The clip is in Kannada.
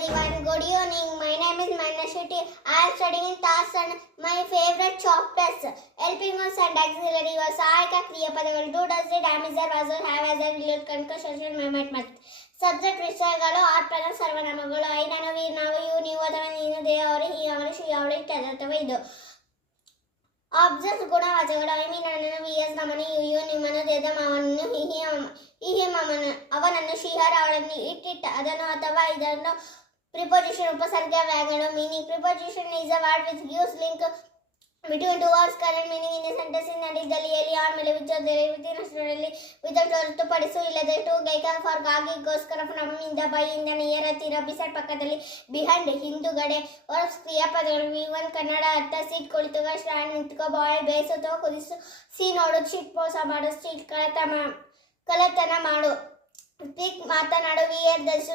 everyone. Good evening. My name is Manashiti. I am studying in TAS and my favorite chapters helping us and auxiliary was ಸಹಾಯಕ ಕ್ರಿಯಾಪದಗಳು do does did am is are was have as are will conjunction movement ಮತ್ತು ಸಬ್ಜೆಕ್ಟ್ ವಿಷಯಗಳು ಆತ್ಮನ ಸರ್ವನಾಮಗಳು ಐ ನಾನು ವಿ ನಾವು ಇವು ನೀವು ಅಥವಾ ನೀನು ದೇ ಅವರು ಹಿ ಅವಳು ಶಿ ಅವಳು ಇತ್ಯಾದಿ ಅಥವಾ ಇದು ಆಬ್ಜೆಕ್ಟ್ ಗುಣವಾಚಕಗಳು ಐ ಮೀನ್ ನನ್ನನ್ನು ವಿ ಎಸ್ ನಮ್ಮನ್ನು ಯು ನಿಮ್ಮನ್ನು ದೇದ ಮಾವನನ್ನು ಹಿಹಿ ಮಾಮನ ಅವನನ್ನು ಶಿಹರ್ ಅವಳನ್ನು ಇಟ್ ಅದನ್ನು ಅಥವಾ ಇದನ್ನು ಪ್ರಿಪೋಸಿಷನ್ ಉಪಸರ್ಗ ವ್ಯಾಗರಣ meaning preposition is a word which gives link between two words current meaning in a sentence ನಡೆದಲ್ಲಿ ಎಲ್ಲಿ ಆಮೇಲೆ ವಿದಿನ್ ಅಷ್ಟರಲ್ಲಿ ವಿದೌಟ್ ಹೊರತುಪಡಿಸು ಇಲ್ಲದೆ ಟು ಗೈಕ ಫಾರ್ ಗಾಗಿಗೋಸ್ಕರ ನಮ್ಮಿಂದ ಬೈಯಿಂದ ನೇರ ತೀರ ಬಿಸಟ್ ಪಕ್ಕದಲ್ಲಿ ಬಿಹೈಂಡ್ ಹಿಂದುಗಡೆ ವರ್ಬ್ಸ್ ಕ್ರಿಯಾಪದಗಳು ವಿ1 ಕನ್ನಡ ಅರ್ಥ ಸೀಟ್ ಕುಳಿತುಗ ಸ್ಟ್ಯಾಂಡ್ ನಿಂತ್ಕೋ ಬಾಯ್ ಬೇಯಿಸೋ ಕುದಿಸು ಸಿ ನೋಡು ಚಿಟ್ ಮೋಸ ಮಾಡು ಸ್ಟ್ರೀಟ್ ಕಳತನ ಮಾಡು ಪಿಕ್ ಮಾತನಾಡು ವಿಯರ್ ದರ್ಶು